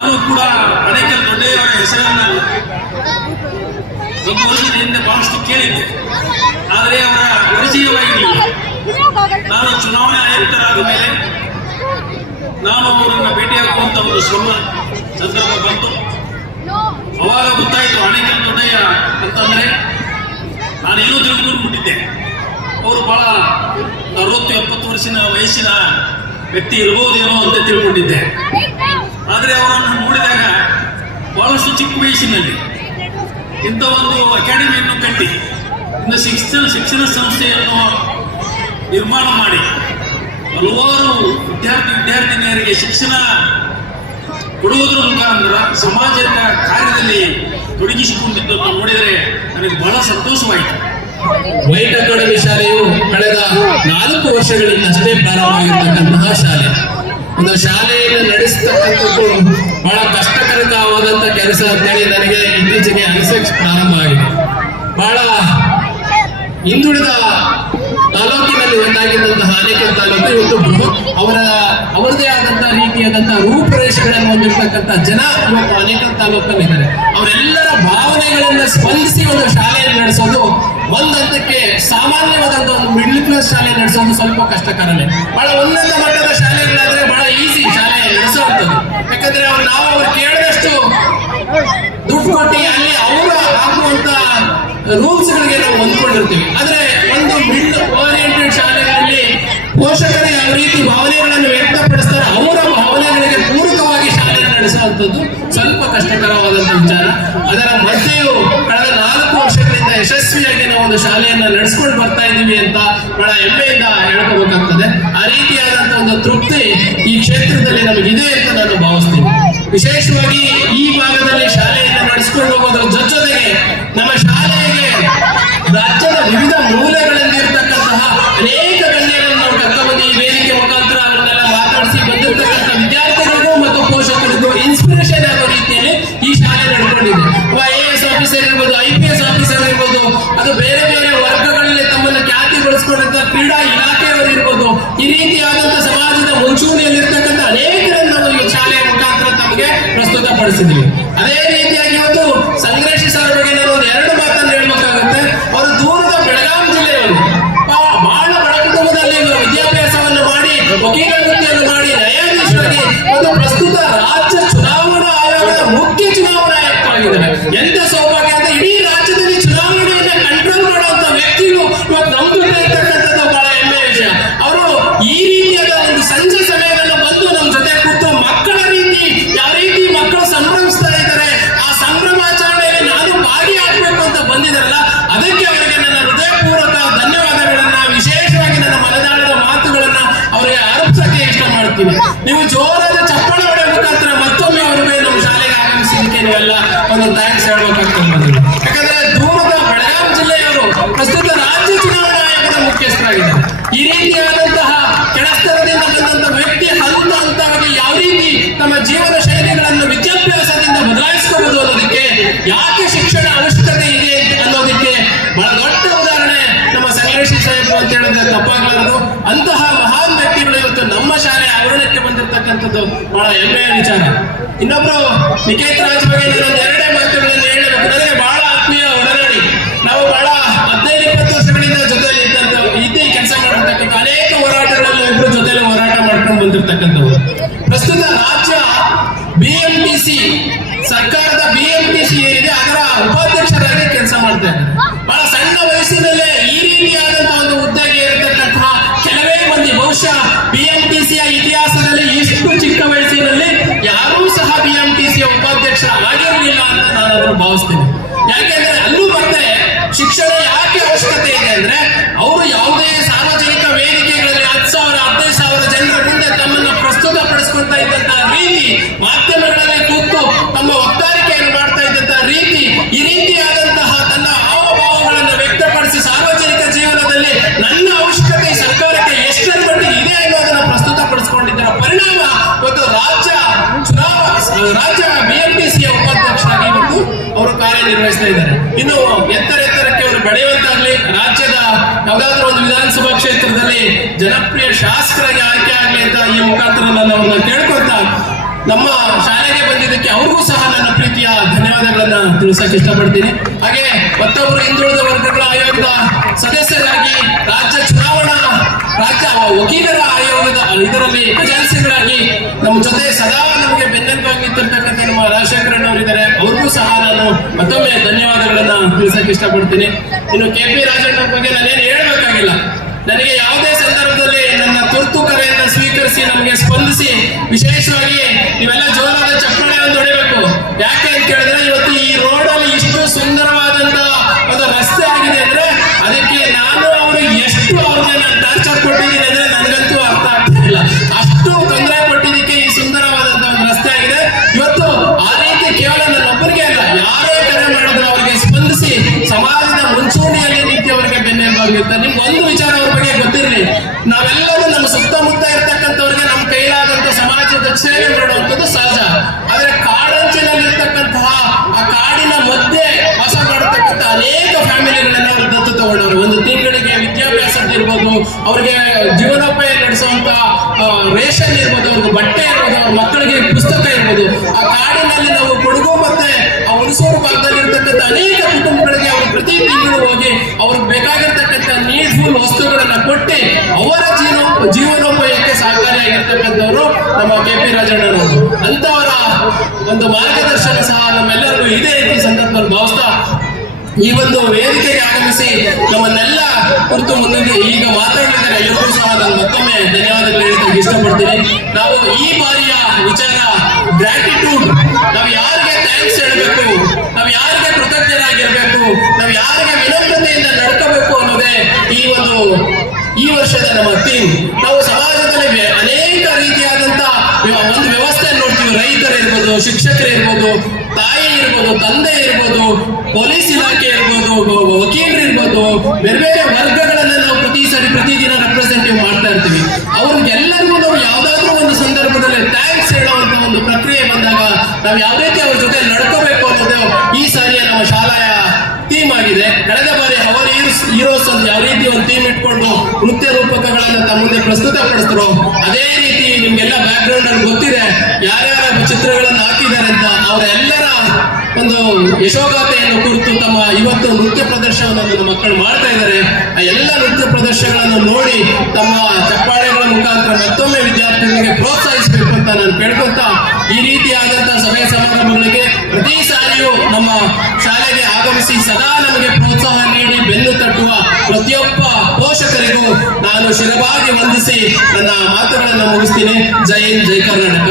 ನಾನು ಕೂಡ ಅಣೆಕಲ್ ದೊಡ್ಡೆಯವರ ಹೆಸರನ್ನು ಒಂದು ಹಿಂದೆ ಬಹಳಷ್ಟು ಕೇಳಿದ್ದೆ. ಆದರೆ ಅವರ ಪರಿಚಯವಾಗಿರಲಿಲ್ಲ ನಾನು ಚುನಾವಣೆ ಆಯುಕ್ತರಾದ ಮೇಲೆ ನಾನು ಅವರನ್ನು ಭೇಟಿಯಾಗುವಂತ ಒಂದು ಸುಮ್ಮ ಸಂದರ್ಭ ಬಂತು. ಅವಾಗ ಗೊತ್ತಾಯಿತು ಅಣೆಕಲ್ ದೊಡ್ಡಯ್ಯ ಅಂತಂದ್ರೆ ನಾನು ಏನೋ ತಿಳ್ಕೊಂಡ್ಬಿಟ್ಟಿದ್ದೆ. ಅವರು ಬಹಳ ಅರವತ್ತು ಎಪ್ಪತ್ತು ವರ್ಷದ ವಯಸ್ಸಿನ ವ್ಯಕ್ತಿ ಇರ್ಬೋದೇನೋ ಅಂತ ತಿಳ್ಕೊಂಡಿದ್ದೆ. ಆದರೆ ಅವರನ್ನು ನೋಡಿದಾಗ ಬಹಳಷ್ಟು ಚಿಕ್ಕ ವಯಸ್ಸಿನಲ್ಲಿ ಇಂಥ ಒಂದು ಅಕಾಡೆಮಿಯನ್ನು ಕಟ್ಟಿ ಇನ್ನು ಶಿಕ್ಷಣ ಶಿಕ್ಷಣ ಸಂಸ್ಥೆಯನ್ನು ನಿರ್ಮಾಣ ಮಾಡಿ, ಹಲವಾರು ವಿದ್ಯಾರ್ಥಿ ವಿದ್ಯಾರ್ಥಿನಿಯರಿಗೆ ಶಿಕ್ಷಣ ಕೊಡುವುದರ ಮುಖಾಂತರ ಸಮಾಜದ ಕಾರ್ಯದಲ್ಲಿ ತೊಡಗಿಸಿಕೊಂಡಿದ್ದನ್ನು ನೋಡಿದರೆ ನನಗೆ ಬಹಳ ಸಂತೋಷವಾಯಿತು. ವೈಟ್ ಅಕಾಡೆಮಿ ಶಾಲೆಯು ಕಳೆದ ನಾಲ್ಕು ವರ್ಷಗಳಿಂದಷ್ಟೇ ಪ್ರಾರಂಭವಾಗಿರ್ತಕ್ಕಂತಹ ಶಾಲೆ. ಒಂದು ಶಾಲೆಯನ್ನು ನಡೆಸ್ತಕ್ಕಂಥದ್ದು ಬಹಳ ಕಷ್ಟಕರವಾದಂತ ಕೆಲಸ ಅಂತೇಳಿ ನನಗೆ ಇತ್ತೀಚೆಗೆ ಅನಿಸಕ್ಕೆ ಪ್ರಾರಂಭ ಆಗಿದೆ. ಬಹಳ ಹಿಂದುಳಿದ ತಾಲೂಕಿನಲ್ಲಿ ಒಂದಾಗಿದ್ದಂತಹ ಅನೇಕ ತಾಲೂಕು, ಇವತ್ತು ಬೃಹತ್ ಅವರ ಅವರದೇ ಆದಂತಹ ರೀತಿಯಾದಂತಹ ರೂಪುರೇಷೆಗಳನ್ನು ಹೊಂದಿರ್ತಕ್ಕಂಥ ಜನ ಇವತ್ತು ತಾಲೂಕಲ್ಲಿ ಇದ್ದಾರೆ ಅವರೆಲ್ಲರ ಭಾವನೆಗಳನ್ನ ಸ್ಪಂದಿಸಿ ಒಂದು ಶಾಲೆಯನ್ನು ನಡೆಸೋದು ಒಂದ್ ಹಂತಕ್ಕೆ ಸಾಮಾನ್ಯವಾದಂತಹ ಒಂದು ಮಿಡ್ಲ್ ಕ್ಲಾಸ್ ಶಾಲೆ ನಡೆಸೋದು ಸ್ವಲ್ಪ ಕಷ್ಟಕರನೇ ಬಹಳ ಉನ್ನತ ಮಟ್ಟದ ಶಾಲೆಗಳಾದ್ರೆ ನಡೆಸುವಂಥದ್ದು ಸ್ವಲ್ಪ ಕಷ್ಟಕರವಾದಂತ ವಿಚಾರ. ಅದರ ಮಧ್ಯೆಯೂ ಕಳೆದ ನಾಲ್ಕು ವರ್ಷಗಳಿಂದ ಯಶಸ್ವಿಯಾಗಿ ನಾವು ಒಂದು ಶಾಲೆಯನ್ನ ನಡೆಸ್ಕೊಂಡು ಬರ್ತಾ ಇದ್ದೀವಿ ಅಂತ ಬಹಳ ಹೆಮ್ಮೆಯಿಂದ ಹೇಳ್ಕೋಬೇಕಾಗ್ತದೆ. ಆ ರೀತಿಯಾದಂತ ಒಂದು ತೃಪ್ತಿ ಈ ಕ್ಷೇತ್ರದಲ್ಲಿ ನಮಗಿದೆ ಅಂತ ನಾನು ಭಾವಿಸ್ತೀನಿ. ವಿಶೇಷವಾಗಿ ತಮಗೆ ಪ್ರಸ್ತುತಪಡಿಸಿದ್ದೀವಿ ಅದೇ ರೀತಿಯಾಗಿ ನೀವೆಲ್ಲ ಒಂದು ಥ್ಯಾಂಕ್ಸ್ ಹೇಳ್ಬೇಕಾಗ್ತದೆ ಮೊದಲು. ಯಾಕಂದ್ರೆ ದೂರದ ಬೆಳಗಾವಿ ಜಿಲ್ಲೆಯವರು ಪ್ರಸ್ತುತ ರಾಜ್ಯ ಚುನಾವಣಾ ಆಯೋಗದ ಮುಖ್ಯಸ್ಥರಾಗಿದ್ದಾರೆ ಈ ರೀತಿಯಾದಂತಹ ಕೆಳಸ್ತರದಿಂದ ಬಂದಂತ ವ್ಯಕ್ತಿ ಹಂತ ಹಂತವಾಗಿ ಯಾವ ರೀತಿ ತಮ್ಮ ಜೀವನ ಶೈಲಿಗಳನ್ನು ವಿದ್ಯಾಭ್ಯಾಸದಿಂದ ಬದಲಾಯಿಸಬಹುದು ಅನ್ನೋದಕ್ಕೆ ಯಾಕೆ ಶಿಕ್ಷಣ ಅವಶ್ಯಕತೆ ಇದೆ ಅನ್ನೋದಕ್ಕೆ ಬಹಳ ದೊಡ್ಡ ಉದಾಹರಣೆ ನಮ್ಮ ಸಂಘರ್ಷಿ ಸಾಹೇಬರು ಅಂತ ಹೇಳಿದ್ರೆ ತಪ್ಪಾಗಲಾರದು ಅಂತಹ ಮಹಾನ್ ವ್ಯಕ್ತಿಗಳು ಇವತ್ತು ನಮ್ಮ ಶಾಲೆ ಆವರಣಕ್ಕೆ ಬಂದಿರತಕ್ಕಂಥದ್ದು ಬಹಳ ಹೆಮ್ಮೆಯ ವಿಚಾರ. ಇನ್ನೊಬ್ರು ನಿಕೇತ್ ರಾಜ್ ನಾನು ಎರಡೇ ಮಾತುಗಳನ್ನು ಹೇಳಬೇಕು. ನನಗೆ ಬಹಳ ಆತ್ಮೀಯ ಒಡನಾಡಿ. ನಾವು ಬಹಳ ಹದಿನೈದು, ಇಪ್ಪತ್ತು ವರ್ಷಗಳಿಂದ ಜೊತೆಯಲ್ಲಿ ಇದ್ದಂತ ಇದ್ದೇ ಕೆಲಸ ಮಾಡಿರ್ತಕ್ಕಂಥ ಅನೇಕ ಹೋರಾಟಗಳಲ್ಲಿ ಇಬ್ಬರು ಜೊತೆಯಲ್ಲಿ ಹೋರಾಟ ಮಾಡ್ಕೊಂಡು ಬಂದಿರತಕ್ಕಂಥವ್ರು. ಪ್ರಸ್ತುತ ರಾಜ್ಯ ಬಿಎಂಟಿಸಿ ಭಾವಿಸ್ತೇನೆ ಯಾಕೆಂದ್ರೆ ಅಲ್ಲೂ ಮತ್ತೆ ಶಿಕ್ಷಣ ಯಾಕೆ ಅವಶ್ಯಕತೆ ಇದೆ ಅಂದ್ರೆ ಅವರು ಯಾವುದೇ ಸಾರ್ವಜನಿಕ ವೇದಿಕೆಗಳಲ್ಲಿ ಹತ್ತು ಸಾವಿರ, ಹದಿನೈದು ಸಾವಿರ ಜನರ ಮುಂದೆ ತಮ್ಮನ್ನು ಪ್ರಸ್ತುತಪಡಿಸ್ಕೊಳ್ತಾ ಇದ್ದಂತಹ ರೀತಿ, ಮಾಧ್ಯಮಗಳಲ್ಲಿ ಕೂತು ತಮ್ಮ ವಕ್ತಾರಿಕೆಯನ್ನು ಮಾಡ್ತಾ ಇದ್ದಂತಹ ರೀತಿ, ಈ ರೀತಿಯಾದಂತಹ ತನ್ನ ಹಾವಭಾವಗಳನ್ನು ವ್ಯಕ್ತಪಡಿಸಿ ಸಾರ್ವಜನಿಕ ಜೀವನದಲ್ಲಿ ನನ್ನ ಅವಶ್ಯಕತೆ ಸರ್ಕಾರಕ್ಕೆ ಎಷ್ಟರ ಮಟ್ಟಿಗೆ ಇದೆ ಅನ್ನೋದನ್ನು ಪ್ರಸ್ತುತಪಡಿಸಿಕೊಂಡಿದ್ದರ ಪರಿಣಾಮ ಒಂದು ರಾಜ್ಯ ಚುನಾವಣೆ ರಾಜ್ಯ ಕಾರ್ಯನಿರ್ವಹಿಸ್ತಾ ಇದ್ದಾರೆ. ಇನ್ನು ಎತ್ತರ ಎತ್ತರಕ್ಕೆ ಅವರು ಬೆಳೆಯುವಂತಾಗ್ಲಿ, ರಾಜ್ಯದ ಯಾವುದಾದ್ರೂ ಒಂದು ವಿಧಾನಸಭಾ ಕ್ಷೇತ್ರದಲ್ಲಿ ಜನಪ್ರಿಯ ಶಾಸಕರಾಗಿ ಆಯ್ಕೆ ಆಗ್ಲಿ ಅಂತ ಈ ಮುಖಾಂತರ ನಾನು ಅವ್ರನ್ನ ನಮ್ಮ ಶಾಲೆಗೆ ಬಂದಿದ್ದಕ್ಕೆ ಅವ್ರಿಗೂ ಸಹ ನನ್ನ ಪ್ರೀತಿಯ ಧನ್ಯವಾದಗಳನ್ನ ತಿಳಿಸಕ್ಕೆ ಇಷ್ಟಪಡ್ತೀನಿ. ಹಾಗೆ ಮತ್ತೊಬ್ಬರು ಹಿಂದುಳಿದ ವರ್ಗಗಳ ಆಯೋಗದ ಸದಸ್ಯರಾಗಿ ರಾಜ್ಯ ಚುನಾವಣಾ ರಾಜ್ಯ ವಕೀಲರ ಆಯೋಗದ, ಇದರಲ್ಲಿ ಏಜೆನ್ಸಿಗಳಾಗಿ ನಮ್ಮ ಜೊತೆ ಸದಾ ನಮಗೆ ಬೆನ್ನೆಲುಬಾಗಿ ನಿಂತಿರ್ತಕ್ಕಂಥ ನಮ್ಮ ನಾನು ಮತ್ತೊಮ್ಮೆ ಧನ್ಯವಾದಗಳನ್ನ ತಿಳಿಸಕ್ಕೆ ಇಷ್ಟಪಡ್ತೀನಿ. ಇನ್ನು ಕೆ ಪಿ ರಾಜಣ್ಣ ಬಗ್ಗೆ ನಾನೇನು ಹೇಳ್ಬೇಕಾಗಿಲ್ಲ. ನನಗೆ ಯಾವುದೇ ಸಂದರ್ಭದಲ್ಲಿ ನನ್ನ ತುರ್ತು ಕರೆಯನ್ನ ಸ್ವೀಕರಿಸಿ, ನಮಗೆ ಸ್ಪಂದಿಸಿ, ವಿಶೇಷವಾಗಿ ನೀವೆಲ್ಲ ಜೋರಾದ ಬೆನ್ನೆಲುಬಾಗಿರ್ತಾರೆ ನಿಮ್ಗೆ ಒಂದು ಒಂದು ಮಾರ್ಗದರ್ಶನ ಸಹ ನಮ್ಮೆಲ್ಲರಿಗೂ ಇದೆ ಈ ಸಂದರ್ಭದಲ್ಲಿ ಭಾವಿಸ್ತಾ, ಈ ಒಂದು ವೇದಿಕೆಗೆ ಆಗಮಿಸಿ ನಮ್ಮನ್ನೆಲ್ಲ ಕುರಿತು ಮುಂದೆ ಈಗ ಮಾತಾಡಿದರೆ ಎಲ್ಲರೂ ಸಹ ನಾನು ಮತ್ತೊಮ್ಮೆ ಧನ್ಯವಾದಗಳು ಹೇಳ್ತಾ ಇಷ್ಟಪಡ್ತೀನಿ. ನಾವು ಈ ಬಾರಿಯ ವಿಚಾರ ಗ್ರಾಟಿಟ್ಯೂಡ್ ರೈತರಿರ್ಬೋದು ಶಿಕ್ಷಕರಿರ್ಬೋದು ತಾಯಿ ಇರ್ಬೋದು, ತಂದೆ ಇರ್ಬೋದು, ಪೊಲೀಸ್ ಇಲಾಖೆ ಇರ್ಬೋದು ವಕೀಲರು ಇರ್ಬೋದು, ಬೇರೆ ಬೇರೆ ವರ್ಗಗಳನ್ನ ನಾವು ಪ್ರತಿ ಸಾರಿ ಪ್ರತಿದಿನ ರೆಪ್ರೆಸೆಂಟೇಟಿವ್ ಮಾಡ್ತಾ ಇರ್ತೀವಿ. ಅವ್ರಿಗೆಲ್ಲರಿಗೂ ನಾವು ಯಾವ್ದಾದ್ರೂ ಒಂದು ಸಂದರ್ಭದಲ್ಲಿ ಥ್ಯಾಂಕ್ಸ್ ಹೇಳುವಂತ ಒಂದು ಪ್ರಕ್ರಿಯೆ ಬಂದಾಗ ನಾವು ಯಾವ ರೀತಿ ಅವ್ರ ಜೊತೆ ನಡ್ಕೋಬೇಕು ಅನ್ನೋದು ಈ ಸಾರಿಯ ನಮ್ಮ ಶಾಲೆಯ ಥೀಮ್ ಆಗಿದೆ. ಕಳೆದ ಬಾರಿ ಅವರ್ ಹೀರೋಸ್ ಅಂತ ಯಾವ ರೀತಿ ಒಂದು ಥೀಮ್ ಇಟ್ಕೊಂಡು ನೃತ್ಯ ರೂಪಕಗಳನ್ನ ತಮ್ಮ ಮುಂದೆ ಪ್ರಸ್ತುತಪಡಿಸಿದ್ರು ಅದೇ ರೀತಿ ನಿಮ್ಗೆಲ್ಲ ಬ್ಯಾಕ್ ಗ್ರೌಂಡ್ ಅಲ್ಲಿ ಗೊತ್ತಿದೆ. ಯಾರ್ಯಾರ ಚಿತ್ರಗಳು ಒಂದು ಯಶೋಗಾಥೆಯನ್ನು ಕುರಿತು ತಮ್ಮ ಇವತ್ತು ನೃತ್ಯ ಪ್ರದರ್ಶನವನ್ನು ನಮ್ಮ ಮಕ್ಕಳು ಮಾಡ್ತಾ ಇದ್ದಾರೆ. ಆ ಎಲ್ಲ ನೃತ್ಯ ಪ್ರದರ್ಶನಗಳನ್ನು ನೋಡಿ ತಮ್ಮ ಚಪ್ಪಾಳೆಗಳ ಮುಖಾಂತರ ಮತ್ತೊಮ್ಮೆ ವಿದ್ಯಾರ್ಥಿಗಳಿಗೆ ಪ್ರೋತ್ಸಾಹಿಸಬೇಕು ಅಂತ ನಾನು ಕೇಳ್ಕೊತಾ ಈ ರೀತಿಯಾದಂತಹ ಸಭೆ ಸಮಾರಂಭಗಳಿಗೆ ಪ್ರತಿ ಸಾರಿಯೂ ನಮ್ಮ ಶಾಲೆಗೆ ಆಗಮಿಸಿ ಸದಾ ನಮಗೆ ಪ್ರೋತ್ಸಾಹ ನೀಡಿ ಬೆನ್ನು ತಟ್ಟುವ ಪ್ರತಿಯೊಬ್ಬ ಪೋಷಕರಿಗೂ ನಾನು ಶಿರವಾಗಿ ವಂದಿಸಿ ನನ್ನ ಮಾತುಗಳನ್ನು ಮುಗಿಸ್ತೀನಿ. ಜೈ ಹಿಂದ್, ಜೈ ಕರ್ನಾಟಕ.